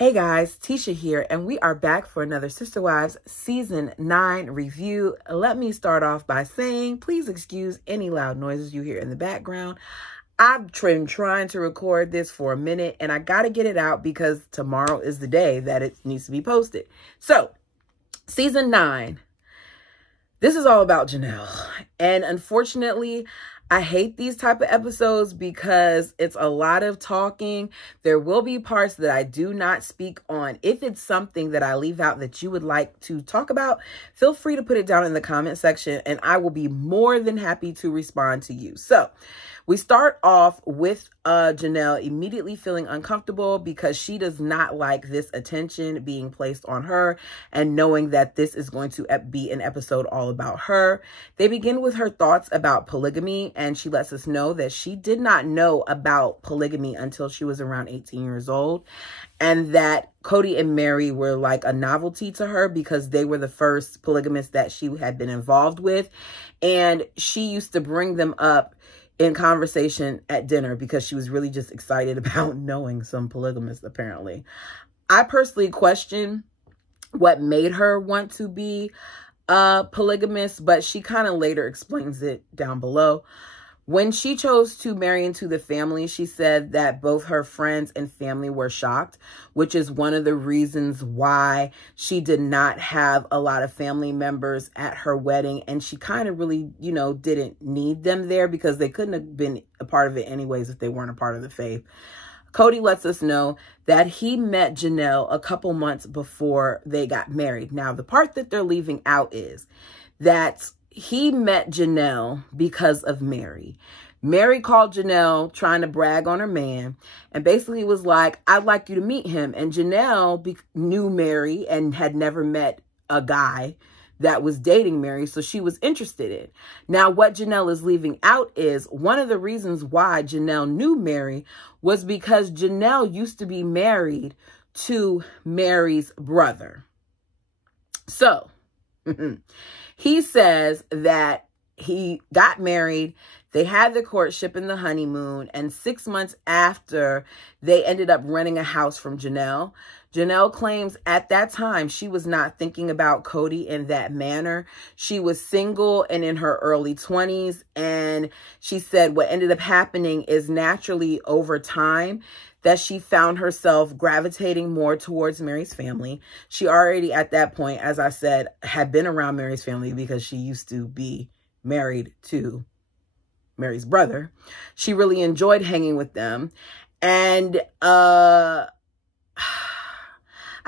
Hey guys, Tisha here, and we are back for another Sister Wives Season 9 review. Let me start off by saying, please excuse any loud noises you hear in the background. I've been trying to record this for a minute, and I got to get it out because tomorrow is the day that it needs to be posted. So, Season 9, this is all about Janelle, and unfortunately, I hate these type of episodes because it's a lot of talking. There will be parts that I do not speak on. If it's something that I leave out that you would like to talk about, feel free to put it down in the comment section and I will be more than happy to respond to you. So we start off with Janelle immediately feeling uncomfortable because she does not like this attention being placed on her and knowing that this is going to be an episode all about her. They begin with her thoughts about polygamy, and she lets us know that she did not know about polygamy until she was around 18 years old, and that Cody and Mary were like a novelty to her because they were the first polygamists that she had been involved with, and she used to bring them up in conversation at dinner because she was really just excited about knowing some polygamists, apparently. I personally question what made her want to be a polygamist, but she kind of later explains it down below. When she chose to marry into the family, she said that both her friends and family were shocked, which is one of the reasons why she did not have a lot of family members at her wedding. And she kind of really, didn't need them there because they couldn't have been a part of it anyways if they weren't a part of the faith. Cody lets us know that he met Janelle a couple months before they got married. Now, the part that they're leaving out is that he met Janelle because of Mary. Mary called Janelle trying to brag on her man and basically was like, I'd like you to meet him. And Janelle knew Mary and had never met a guy that was dating Mary, so she was interested in. Now, what Janelle is leaving out is one of the reasons why Janelle knew Mary was because Janelle used to be married to Mary's brother. So, he says that he got married, they had the courtship and the honeymoon, and 6 months after, they ended up renting a house from Janelle. Janelle claims at that time she was not thinking about Cody in that manner. She was single and in her early 20s, and she said what ended up happening is naturally over time that she found herself gravitating more towards Mary's family. She already at that point, as I said, had been around Mary's family because she used to be married to Mary's brother. She really enjoyed hanging with them. And I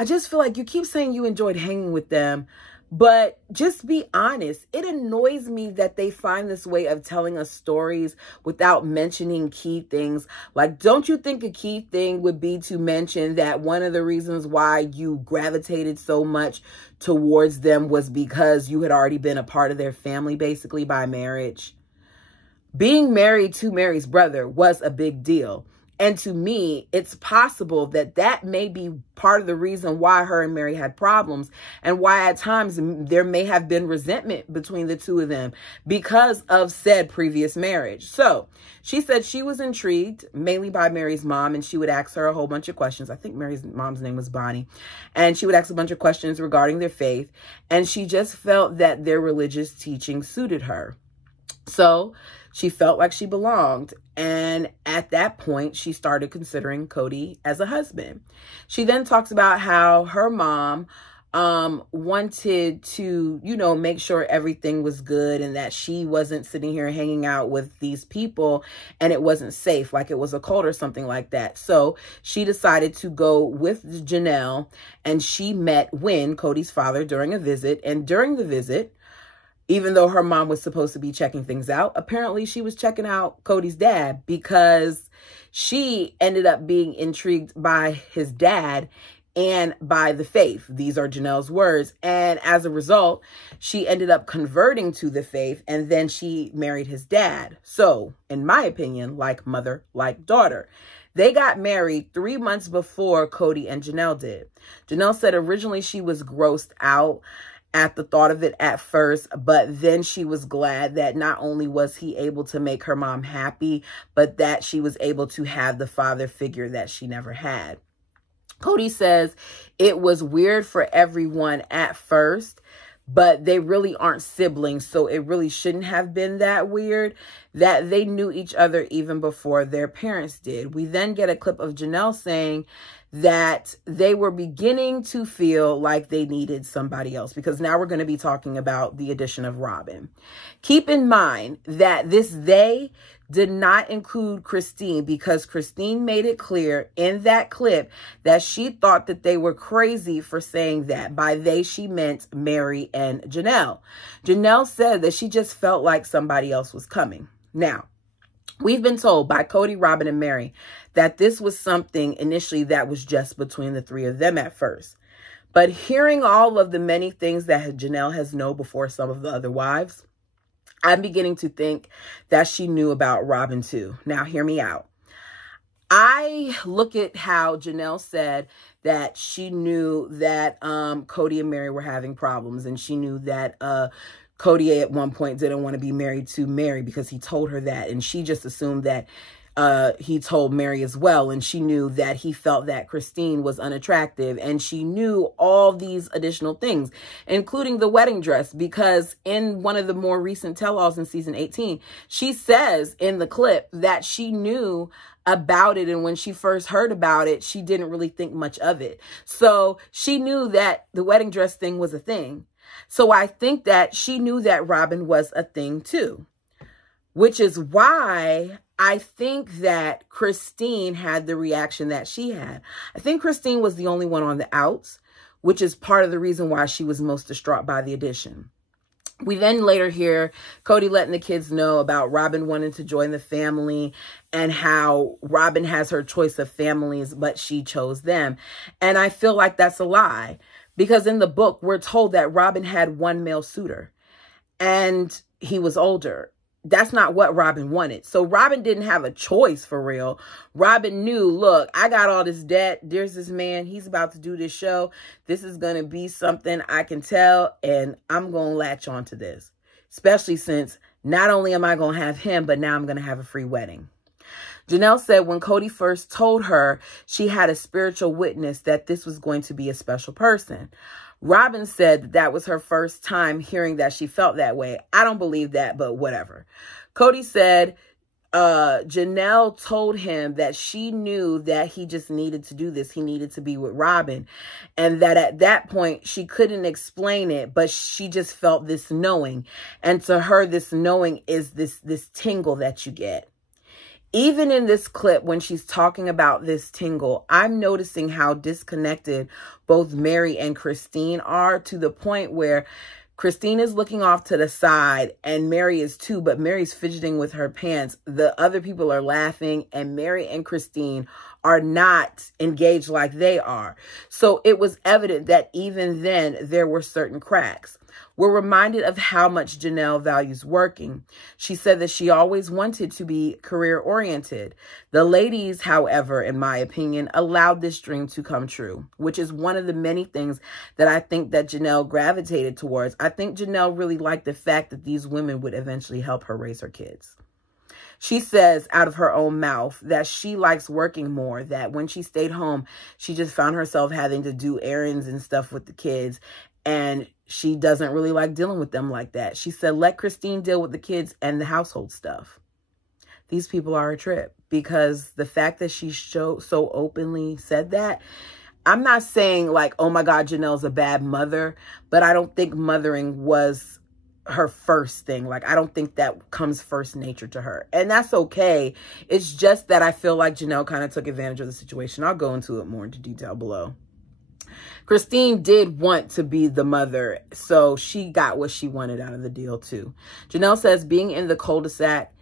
just feel like you keep saying you enjoyed hanging with them, but just be honest. It annoys me that they find this way of telling us stories without mentioning key things. Like, don't you think a key thing would be to mention that one of the reasons why you gravitated so much towards them was because you had already been a part of their family, basically by marriage? Being married to Mary's brother was a big deal. And to me, it's possible that that may be part of the reason why her and Mary had problems and why at times there may have been resentment between the two of them because of said previous marriage. So she said she was intrigued mainly by Mary's mom, and she would ask her a whole bunch of questions. I think Mary's mom's name was Bonnie. And she would ask a bunch of questions regarding their faith. And she just felt that their religious teaching suited her. So she felt like she belonged. And at that point, she started considering Cody as a husband. She then talks about how her mom wanted to, make sure everything was good and that she wasn't sitting here hanging out with these people and it wasn't safe, like it was a cult or something like that. So she decided to go with Janelle, and she met Wynn, Cody's father, during a visit. And during the visit, even though her mom was supposed to be checking things out, apparently she was checking out Cody's dad because she ended up being intrigued by his dad and by the faith. These are Janelle's words. And as a result, she ended up converting to the faith, and then she married his dad. So, in my opinion, like mother, like daughter. They got married 3 months before Cody and Janelle did. Janelle said originally she was grossed out at the thought of it at first, but then she was glad that not only was he able to make her mom happy, but that she was able to have the father figure that she never had. Cody says it was weird for everyone at first, but they really aren't siblings, so it really shouldn't have been that weird, that they knew each other even before their parents did. We then get a clip of Janelle saying that they were beginning to feel like they needed somebody else, because now we're going to be talking about the addition of Robin. Keep in mind that this they did not include Christine, because Christine made it clear in that clip that she thought that they were crazy for saying that. By they, she meant Mary and Janelle. Janelle said that she just felt like somebody else was coming. Now, we've been told by Cody, Robin, and Mary that this was something initially that was just between the three of them at first. But hearing all of the many things that Janelle has known before some of the other wives, I'm beginning to think that she knew about Robin too. Now, hear me out. I look at how Janelle said that she knew that Cody and Mary were having problems, and she knew that Cody at one point didn't want to be married to Mary because he told her that, and she just assumed that he told Mary as well, and she knew that he felt that Christine was unattractive, and she knew all these additional things, including the wedding dress, because in one of the more recent tell-alls in season 18, she says in the clip that she knew about it, and when she first heard about it, she didn't really think much of it. So she knew that the wedding dress thing was a thing. So I think that she knew that Robin was a thing too, which is why I think that Christine had the reaction that she had. I think Christine was the only one on the outs, which is part of the reason why she was most distraught by the addition. We then later hear Cody letting the kids know about Robin wanting to join the family and how Robin has her choice of families, but she chose them. And I feel like that's a lie, because in the book, we're told that Robin had one male suitor and he was older. That's not what Robin wanted. So Robin didn't have a choice for real. Robin knew, look, I got all this debt. There's this man. He's about to do this show. This is going to be something I can tell, and I'm going to latch on to this, especially since not only am I going to have him, but now I'm going to have a free wedding. Janelle said when Cody first told her, she had a spiritual witness that this was going to be a special person. Robin said that that was her first time hearing that she felt that way. I don't believe that, but whatever. Cody said Janelle told him that she knew that he just needed to do this. He needed to be with Robin. And that at that point, she couldn't explain it, but she just felt this knowing. And to her, this knowing is this tingle that you get. Even in this clip, when she's talking about this tingle, I'm noticing how disconnected both Mary and Christine are, to the point where Christine is looking off to the side and Mary is too, but Mary's fidgeting with her pants. The other people are laughing, and Mary and Christine are not engaged like they are. So it was evident that even then there were certain cracks. We're reminded of how much Janelle values working. She said that she always wanted to be career-oriented. The ladies, however, in my opinion, allowed this dream to come true, which is one of the many things that I think that Janelle gravitated towards. I think Janelle really liked the fact that these women would eventually help her raise her kids. She says out of her own mouth that she likes working more, that when she stayed home, she just found herself having to do errands and stuff with the kids, and she doesn't really like dealing with them like that. She said, let Christine deal with the kids and the household stuff. These people are a trip, because the fact that she so openly said that, I'm not saying like, oh my God, Janelle's a bad mother, but I don't think mothering was her first thing. Like, I don't think that comes first nature to her, and that's okay. It's just that I feel like Janelle kind of took advantage of the situation. I'll go into it more into detail below. Christine did want to be the mother, so she got what she wanted out of the deal too. Janelle says being in the cul-de-sac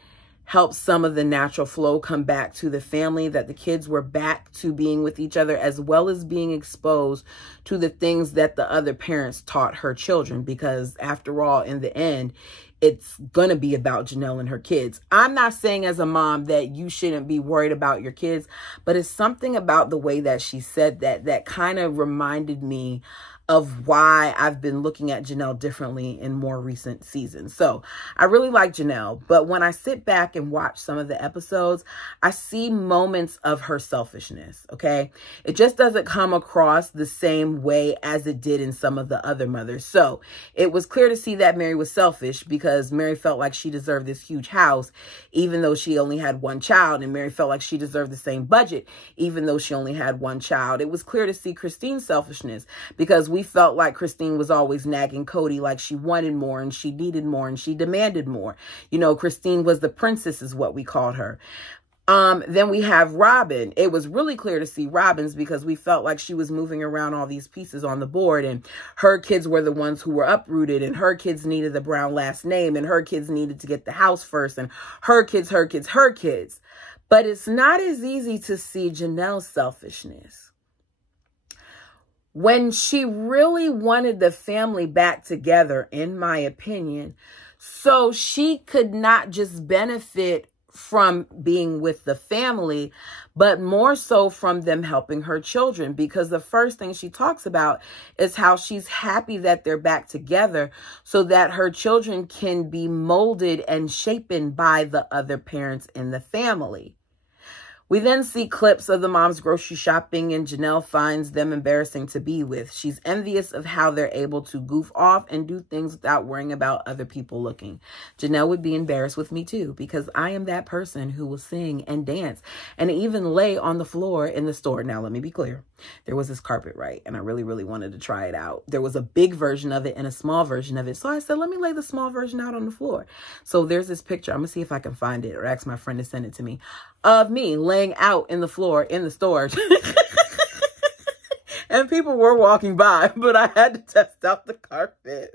helped some of the natural flow come back to the family, that the kids were back to being with each other, as well as being exposed to the things that the other parents taught her children, because after all, in the end, it's going to be about Janelle and her kids. I'm not saying as a mom that you shouldn't be worried about your kids, but it's something about the way that she said that kind of reminded me of why I've been looking at Janelle differently in more recent seasons. So I really like Janelle, but when I sit back and watch some of the episodes, I see moments of her selfishness, okay? It just doesn't come across the same way as it did in some of the other mothers. So it was clear to see that Mary was selfish because Mary felt like she deserved this huge house, even though she only had one child, and Mary felt like she deserved the same budget, even though she only had one child. It was clear to see Christine's selfishness because we felt like Christine was always nagging Cody like she wanted more and she needed more and she demanded more. You know, Christine was the princess is what we called her. Then we have Robin. It was really clear to see Robin's because we felt like she was moving around all these pieces on the board, and her kids were the ones who were uprooted, and her kids needed the Brown last name, and her kids needed to get the house first, and her kids, her kids, her kids. But it's not as easy to see Janelle's selfishness. When she really wanted the family back together, in my opinion, so she could not just benefit from being with the family, but more so from them helping her children, because the first thing she talks about is how she's happy that they're back together so that her children can be molded and shapen by the other parents in the family. We then see clips of the moms grocery shopping, and Janelle finds them embarrassing to be with. She's envious of how they're able to goof off and do things without worrying about other people looking. Janelle would be embarrassed with me too, because I am that person who will sing and dance and even lay on the floor in the store. Now, let me be clear. There was this carpet, right? And I really, really wanted to try it out. There was a big version of it and a small version of it. So I said, let me lay the small version out on the floor. So there's this picture. I'm going to see if I can find it or ask my friend to send it to me of me laying out in the floor in the store. And people were walking by, but I had to test out the carpet.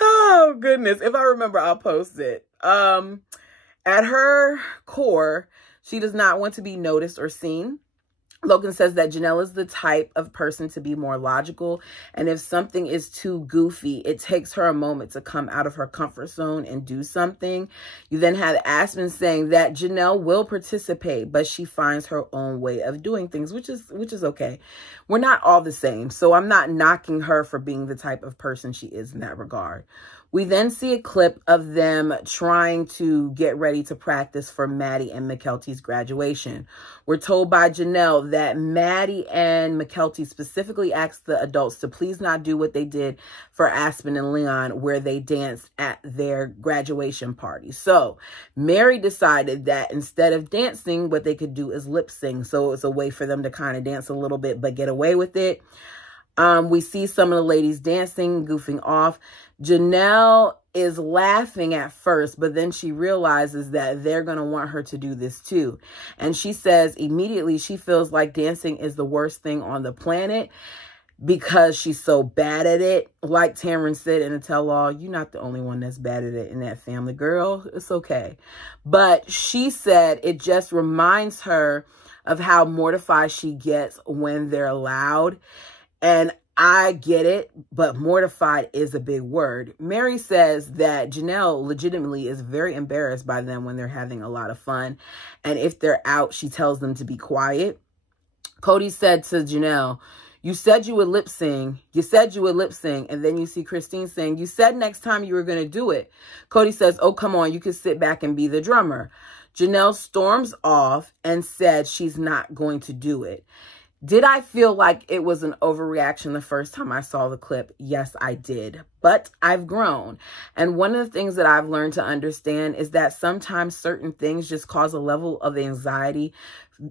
Oh, goodness. If I remember, I'll post it. At her core, she does not want to be noticed or seen. Logan says that Janelle is the type of person to be more logical, and if something is too goofy, it takes her a moment to come out of her comfort zone and do something. You then have Aspen saying that Janelle will participate, but she finds her own way of doing things, which is okay. We're not all the same, so I'm not knocking her for being the type of person she is in that regard. We then see a clip of them trying to get ready to practice for Maddie and McKelty's graduation. We're told by Janelle that Maddie and McKelty specifically asked the adults to please not do what they did for Aspen and Leon, where they danced at their graduation party. So Mary decided that instead of dancing, what they could do is lip sync. So it's a way for them to kind of dance a little bit, but get away with it. We see some of the ladies dancing, goofing off. Janelle is laughing at first, but then she realizes that they're going to want her to do this too. And she says immediately she feels like dancing is the worst thing on the planet because she's so bad at it. Like Tamron said in a tell-all, you're not the only one that's bad at it in that family, girl. It's okay. But she said it just reminds her of how mortified she gets when they're loud. And I get it, but mortified is a big word. Mary says that Janelle legitimately is very embarrassed by them when they're having a lot of fun. And if they're out, she tells them to be quiet. Cody said to Janelle, you said you would lip sing. You said you would lip sing. And then you see Christine saying, you said next time you were going to do it. Cody says, oh, come on, you can sit back and be the drummer. Janelle storms off and said she's not going to do it. Did I feel like it was an overreaction the first time I saw the clip? Yes, I did. But I've grown. And one of the things that I've learned to understand is that sometimes certain things just cause a level of anxiety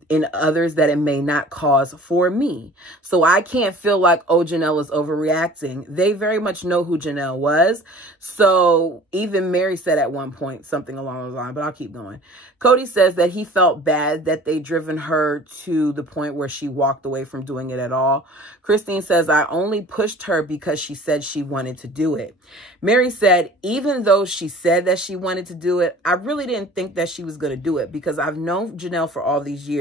in others that it may not cause for me. So I can't feel like, oh, Janelle is overreacting. They very much know who Janelle was. So even Mary said at one point something along those lines, but I'll keep going. Cody says that he felt bad that they driven her to the point where she walked away from doing it at all. Christine says, I only pushed her because she said she wanted to do it. Mary said, even though she said that she wanted to do it, I really didn't think that she was going to do it because I've known Janelle for all these years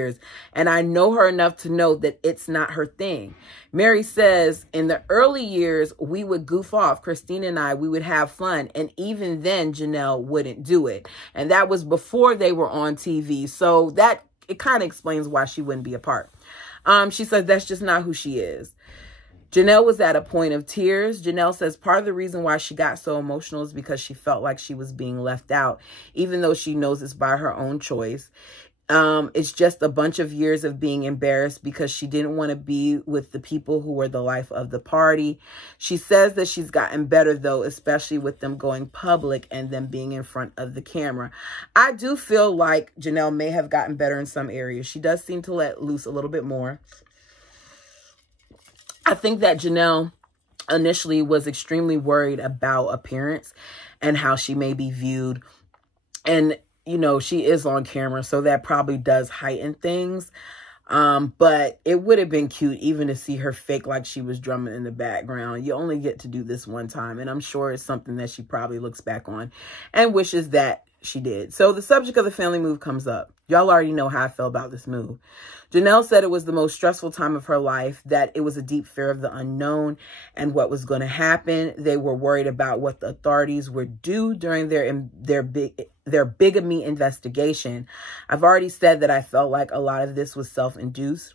and I know her enough to know that it's not her thing. Mary says, in the early years, we would goof off. Christine and I, we would have fun. And even then, Janelle wouldn't do it. And that was before they were on TV. So that it kind of explains why she wouldn't be a part. She said that's just not who she is. Janelle was at a point of tears. Janelle says part of the reason why she got so emotional is because she felt like she was being left out, even though she knows it's by her own choice. It's just a bunch of years of being embarrassed because she didn't want to be with the people who were the life of the party. She says that she's gotten better, though, especially with them going public and them being in front of the camera. I do feel like Janelle may have gotten better in some areas. She does seem to let loose a little bit more. I think that Janelle initially was extremely worried about appearance and how she may be viewed. And, you know, she is on camera, so that probably does heighten things. But it would have been cute even to see her fake like she was drumming in the background. You only get to do this one time. And I'm sure it's something that she probably looks back on and wishes that she did. So the subject of the family move comes up. Y'all already know how I feel about this move. Janelle said it was the most stressful time of her life, that it was a deep fear of the unknown and what was going to happen. They were worried about what the authorities would do during their bigamy investigation. I've already said that I felt like a lot of this was self-induced.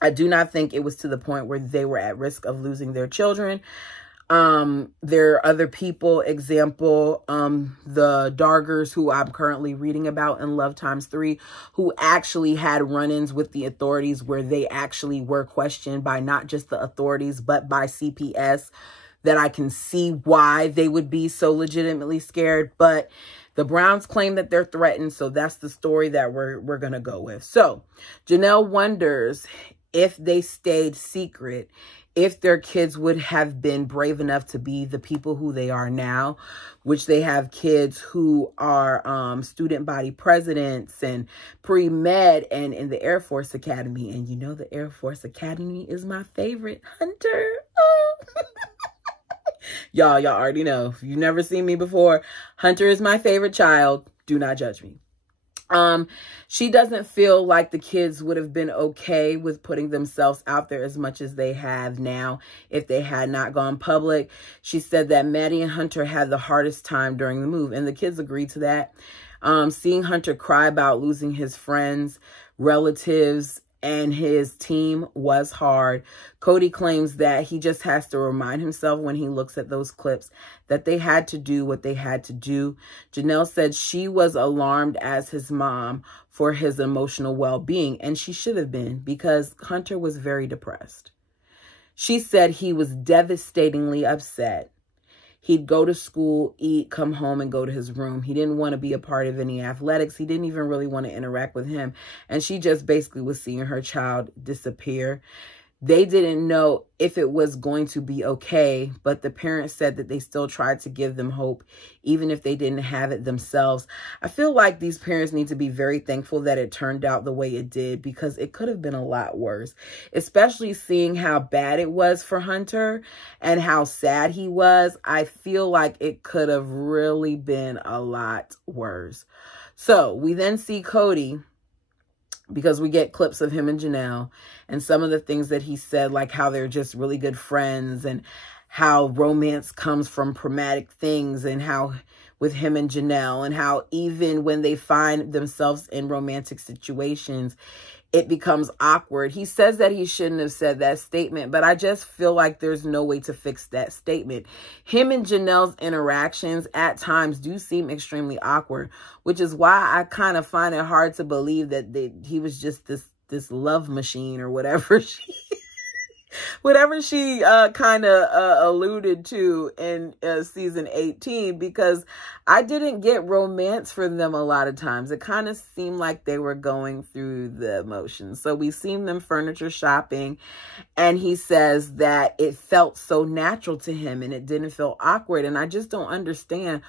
I do not think it was to the point where they were at risk of losing their children. There are other people, example, the Dargers, who I'm currently reading about in Love Times 3, who actually had run-ins with the authorities where they actually were questioned by not just the authorities, but by CPS, that I can see why they would be so legitimately scared. But the Browns claim that they're threatened, so that's the story that we're going to go with. So Janelle wonders if they stayed secret, if their kids would have been brave enough to be the people who they are now, which they have kids who are student body presidents and pre-med and in the Air Force Academy. And you know the Air Force Academy is my favorite, Hunter. Oh. Y'all already know. If you've never seen me before, Hunter is my favorite child. Do not judge me. She doesn't feel like the kids would have been okay with putting themselves out there as much as they have now if they had not gone public. She said that Maddie and Hunter had the hardest time during the move, and the kids agreed to that. Seeing Hunter cry about losing his friends, relatives, and his team was hard. Cody claims that he just has to remind himself when he looks at those clips that they had to do what they had to do. Janelle said she was alarmed as his mom for his emotional well-being, and she should have been, because Hunter was very depressed. She said he was devastatingly upset. He'd go to school, eat, come home, and go to his room. He didn't want to be a part of any athletics. He didn't even really want to interact with him. And she just basically was seeing her child disappear. They didn't know if it was going to be okay, but the parents said that they still tried to give them hope, even if they didn't have it themselves. I feel like these parents need to be very thankful that it turned out the way it did, because it could have been a lot worse, especially seeing how bad it was for Hunter and how sad he was. I feel like it could have really been a lot worse. So we then see Cody, because we get clips of him and Janelle and some of the things that he said, like how they're just really good friends and how romance comes from traumatic things, and how with him and Janelle, and how even when they find themselves in romantic situations, it becomes awkward. He says that he shouldn't have said that statement, but I just feel like there's no way to fix that statement. Him and Janelle's interactions at times do seem extremely awkward, which is why I kind of find it hard to believe that he was just this love machine or whatever she kind of alluded to in season 18, because I didn't get romance for them a lot of times. It kind of seemed like they were going through the motions. So we've seen them furniture shopping, and he says that it felt so natural to him and it didn't feel awkward. And I just don't understand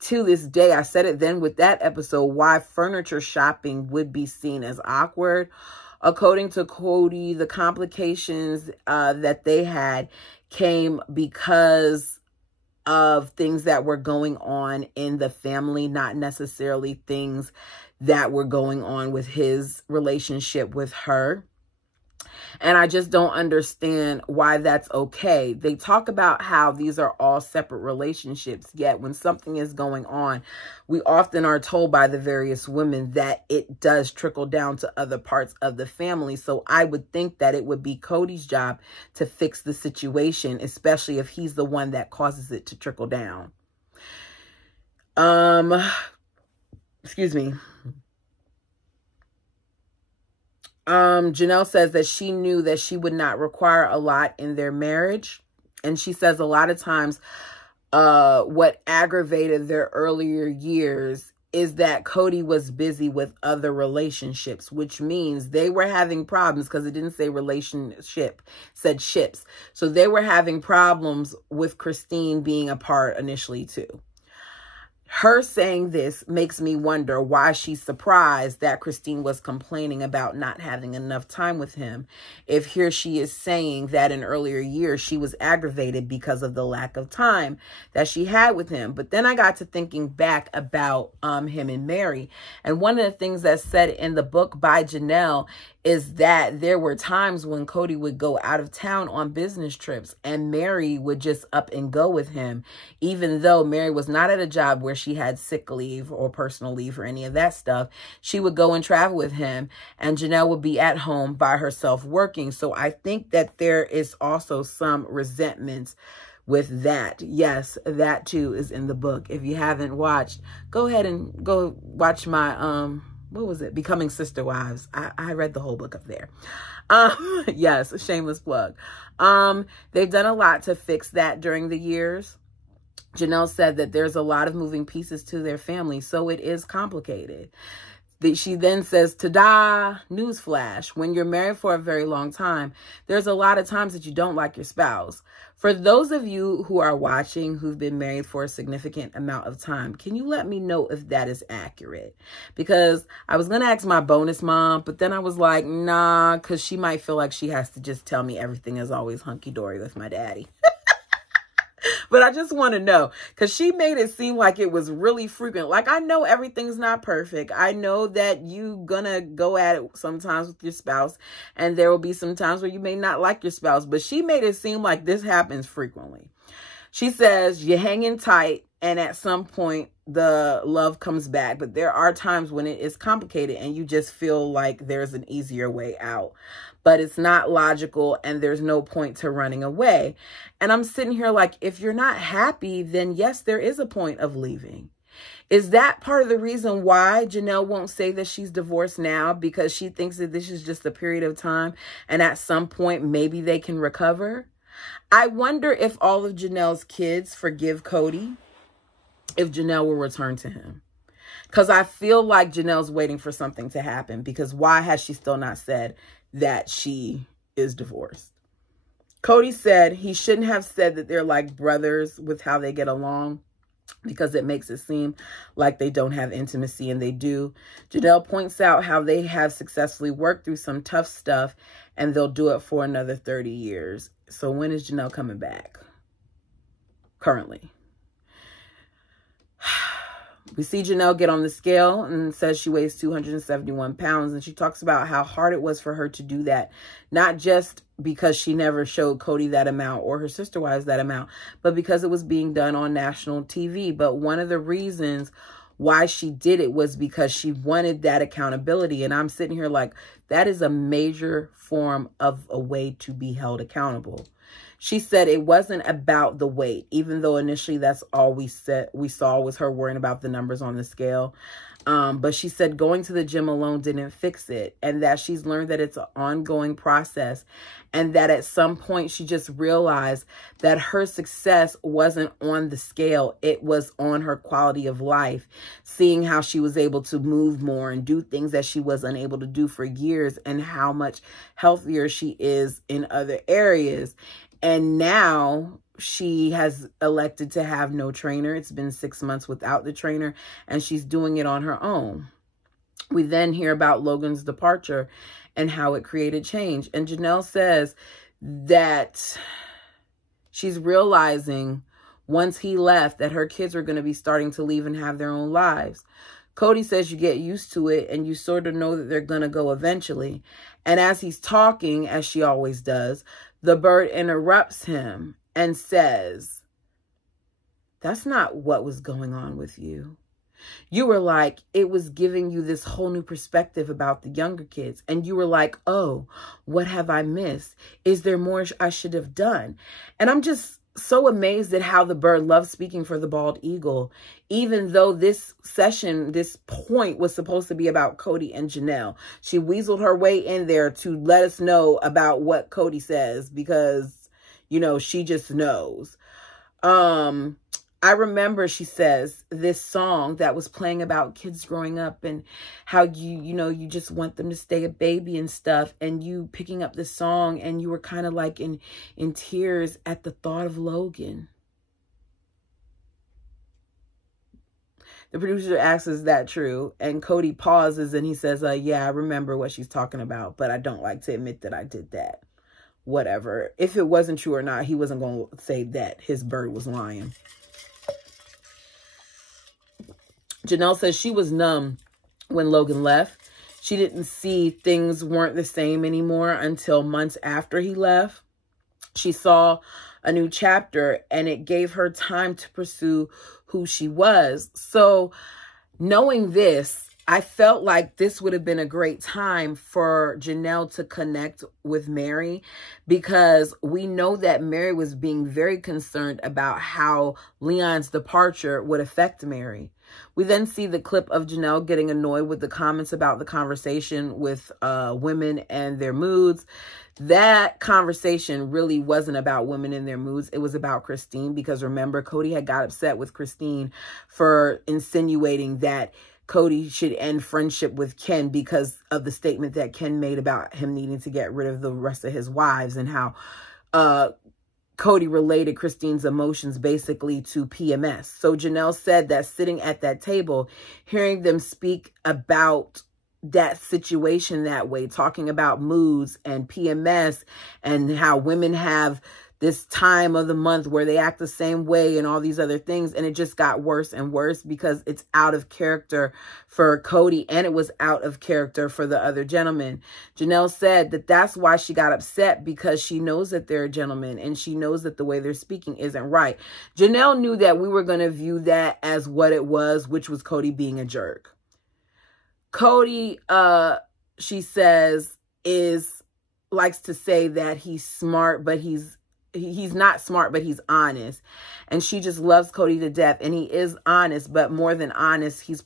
to this day, I said it then with that episode, why furniture shopping would be seen as awkward. According to Cody, the complications that they had came because of things that were going on in the family, not necessarily things that were going on with his relationship with her. And I just don't understand why that's okay. They talk about how these are all separate relationships, yet when something is going on, we often are told by the various women that it does trickle down to other parts of the family. So I would think that it would be Cody's job to fix the situation, especially if he's the one that causes it to trickle down. Excuse me. Janelle says that she knew that she would not require a lot in their marriage. And she says a lot of times what aggravated their earlier years is that Cody was busy with other relationships, which means they were having problems, because it didn't say relationship, it said ships. So they were having problems with Christine being a part initially too. Her saying this makes me wonder why she's surprised that Christine was complaining about not having enough time with him, if here she is saying that in earlier years she was aggravated because of the lack of time that she had with him. But then I got to thinking back about him and Mary. And one of the things that's said in the book by Janelle is that there were times when Cody would go out of town on business trips and Mary would just up and go with him, even though Mary was not at a job where she had sick leave or personal leave or any of that stuff. She would go and travel with him, and Janelle would be at home by herself working. So I think that there is also some resentments with that. Yes, that too is in the book. If you haven't watched, go ahead and go watch my what was it? Becoming Sister Wives. I read the whole book up there. Yes, a shameless plug. They've done a lot to fix that during the years. Janelle said that there's a lot of moving pieces to their family, so it is complicated. She then says, ta-da, newsflash, when you're married for a very long time, there's a lot of times that you don't like your spouse. For those of you who are watching who've been married for a significant amount of time, can you let me know if that is accurate? Because I was going to ask my bonus mom, but then I was like, nah, because she might feel like she has to just tell me everything is always hunky-dory with my daddy. But I just want to know, because she made it seem like it was really frequent. Like, I know everything's not perfect. I know that you gonna go at it sometimes with your spouse, and there will be some times where you may not like your spouse, but she made it seem like this happens frequently. She says you're hanging tight, and at some point the love comes back, but there are times when it is complicated and you just feel like there's an easier way out, but it's not logical and there's no point to running away. And I'm sitting here like, if you're not happy, then yes, there is a point of leaving. Is that part of the reason why Janelle won't say that she's divorced now? Because she thinks that this is just a period of time and at some point maybe they can recover? I wonder if all of Janelle's kids forgive Cody, if Janelle will return to him. Because I feel like Janelle's waiting for something to happen, because why has she still not said that she is divorced? Cody said he shouldn't have said that they're like brothers with how they get along, because it makes it seem like they don't have intimacy, and they do. Janelle points out how they have successfully worked through some tough stuff and they'll do it for another 30 years. So when is Janelle coming back? Currently. We see Janelle get on the scale and says she weighs 271 pounds. And she talks about how hard it was for her to do that. Not just because she never showed Cody that amount or her sister wives that amount, but because it was being done on national TV. But one of the reasons why she did it was because she wanted that accountability. And I'm sitting here like, that is a major form of a way to be held accountable. She said it wasn't about the weight, even though initially that's all we saw was her worrying about the numbers on the scale. But she said going to the gym alone didn't fix it, and that she's learned that it's an ongoing process, and that at some point she just realized that her success wasn't on the scale. It was on her quality of life, seeing how she was able to move more and do things that she was unable to do for years, and how much healthier she is in other areas. And now she has elected to have no trainer. It's been 6 months without the trainer, and she's doing it on her own. We then hear about Logan's departure and how it created change. And Janelle says that she's realizing once he left that her kids are going to be starting to leave and have their own lives. Cody says you get used to it and you sort of know that they're going to go eventually. And as he's talking, as she always does, the bird interrupts him and says, that's not what was going on with you. You were like, it was giving you this whole new perspective about the younger kids. And you were like, oh, what have I missed? Is there more I should have done? And I'm just so amazed at how the bird loves speaking for the bald eagle, even though this session, this point was supposed to be about Cody and Janelle. She weaseled her way in there to let us know about what Cody says because, you know, she just knows. I remember, she says, this song that was playing about kids growing up and how you just want them to stay a baby and stuff. And you picking up this song and you were kind of like in tears at the thought of Logan. The producer asks, is that true? And Cody pauses and he says, yeah, I remember what she's talking about, but I don't like to admit that I did that. Whatever. If it wasn't true or not, he wasn't going to say that his bird was lying. Janelle says she was numb when Logan left. She didn't see things weren't the same anymore until months after he left. She saw a new chapter and it gave her time to pursue who she was. So knowing this, I felt like this would have been a great time for Janelle to connect with Mary, because we know that Mary was being very concerned about how Leon's departure would affect Mary. We then see the clip of Janelle getting annoyed with the comments about the conversation with women and their moods. That conversation really wasn't about women and their moods. It was about Christine, because remember, Cody had got upset with Christine for insinuating that Cody should end friendship with Ken because of the statement that Ken made about him needing to get rid of the rest of his wives, and how Cody related Christine's emotions basically to PMS. So Janelle said that sitting at that table, hearing them speak about that situation that way, talking about moods and PMS and how women have this time of the month where they act the same way and all these other things. And it just got worse and worse because it's out of character for Cody and it was out of character for the other gentleman. Janelle said that that's why she got upset, because she knows that they're gentlemen and she knows that the way they're speaking isn't right. Janelle knew that we were going to view that as what it was, which was Cody being a jerk. Cody, she says, likes to say that he's smart, but he's not smart, but he's honest. And she just loves Cody to death. And he is honest, but more than honest, he's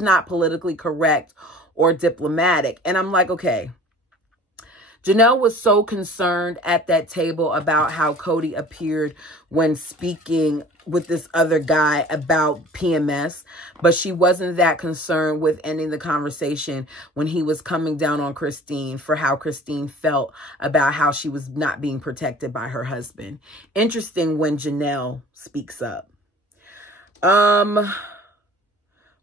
not politically correct or diplomatic. And I'm like, okay. Janelle was so concerned at that table about how Cody appeared when speaking with this other guy about PMS, but she wasn't that concerned with ending the conversation when he was coming down on Christine for how Christine felt about how she was not being protected by her husband. Interesting when Janelle speaks up.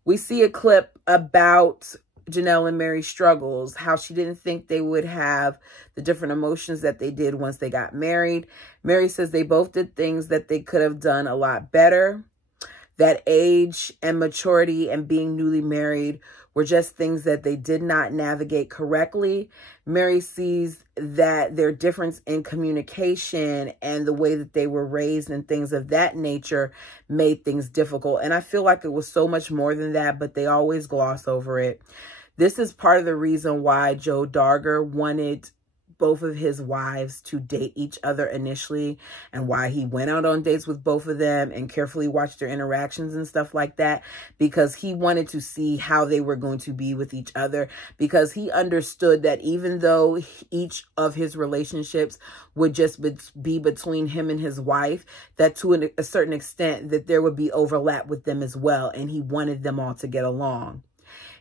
We see a clip about Janelle and Mary's struggles, how she didn't think they would have the different emotions that they did once they got married. Mary says they both did things that they could have done a lot better. That age and maturity and being newly married were just things that they did not navigate correctly. Mary sees that their difference in communication and the way that they were raised and things of that nature made things difficult. And I feel like it was so much more than that, but they always gloss over it. This is part of the reason why Joe Darger wanted both of his wives to date each other initially, and why he went out on dates with both of them and carefully watched their interactions and stuff like that, because he wanted to see how they were going to be with each other, because he understood that even though each of his relationships would just be between him and his wife, that to a certain extent that there would be overlap with them as well, and he wanted them all to get along.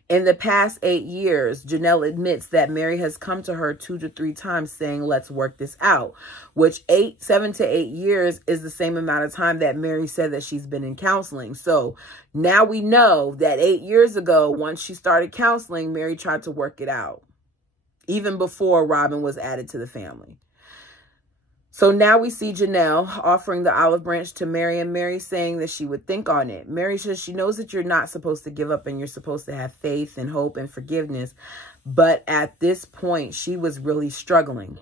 In the past 8 years, Janelle admits that Mary has come to her 2 to 3 times saying, let's work this out, which 7 to 8 years is the same amount of time that Mary said that she's been in counseling. So now we know that 8 years ago, once she started counseling, Mary tried to work it out, even before Robin was added to the family. So now we see Janelle offering the olive branch to Mary, and Mary saying that she would think on it. Mary says she knows that you're not supposed to give up and you're supposed to have faith and hope and forgiveness. But at this point, she was really struggling.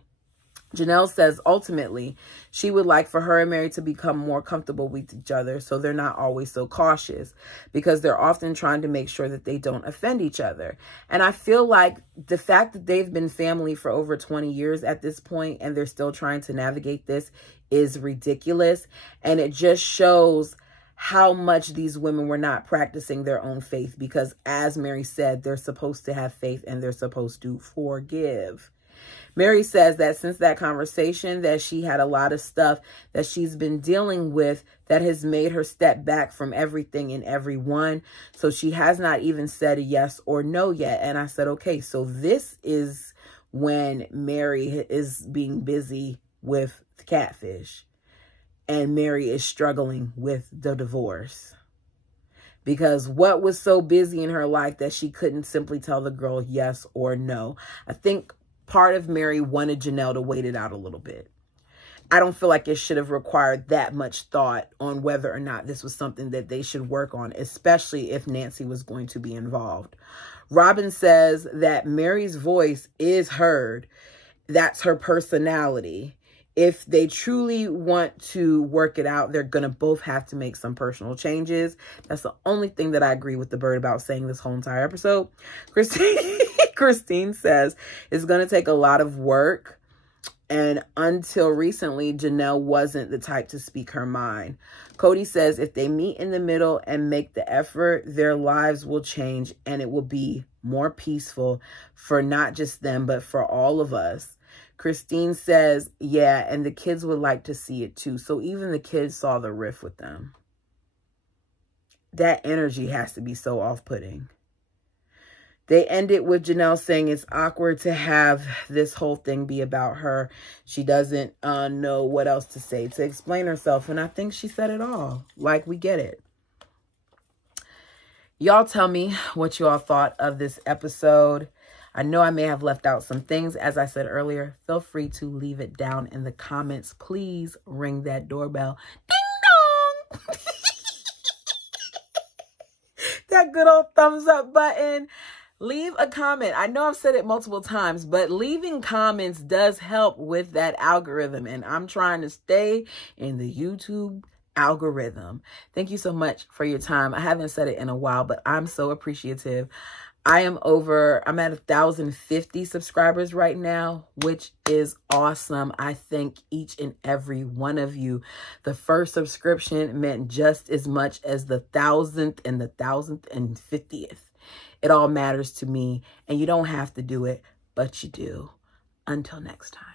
Janelle says ultimately she would like for her and Mary to become more comfortable with each other so they're not always so cautious, because they're often trying to make sure that they don't offend each other. And I feel like the fact that they've been family for over 20 years at this point and they're still trying to navigate this is ridiculous. And it just shows how much these women were not practicing their own faith, because as Mary said, they're supposed to have faith and they're supposed to forgive. Mary says that since that conversation that she had a lot of stuff that she's been dealing with that has made her step back from everything and everyone. So she has not even said a yes or no yet. And I said, okay, so this is when Mary is being busy with the catfish and Mary is struggling with the divorce. Because what was so busy in her life that she couldn't simply tell the girl yes or no? I think part of Mary wanted Janelle to wait it out a little bit. I don't feel like it should have required that much thought on whether or not this was something that they should work on, especially if Nancy was going to be involved. Robin says that Mary's voice is heard. That's her personality. If they truly want to work it out, they're going to both have to make some personal changes. That's the only thing that I agree with the bird about saying this whole entire episode. Christine says it's going to take a lot of work. And until recently, Janelle wasn't the type to speak her mind. Cody says if they meet in the middle and make the effort, their lives will change and it will be more peaceful for not just them, but for all of us. Christine says, yeah, and the kids would like to see it too. So even the kids saw the rift with them. That energy has to be so off-putting. They end it with Janelle saying it's awkward to have this whole thing be about her. She doesn't know what else to say to explain herself. And I think she said it all. Like, we get it. Y'all tell me what you all thought of this episode. I know I may have left out some things. As I said earlier, feel free to leave it down in the comments. Please ring that doorbell. Ding dong! That good old thumbs up button. Leave a comment. I know I've said it multiple times, but leaving comments does help with that algorithm. And I'm trying to stay in the YouTube algorithm. Thank you so much for your time. I haven't said it in a while, but I'm so appreciative. I'm at 1,050 subscribers right now, which is awesome. I thank each and every one of you. The first subscription meant just as much as the 1,000th and the 1,050th. It all matters to me, and you don't have to do it, but you do. Until next time.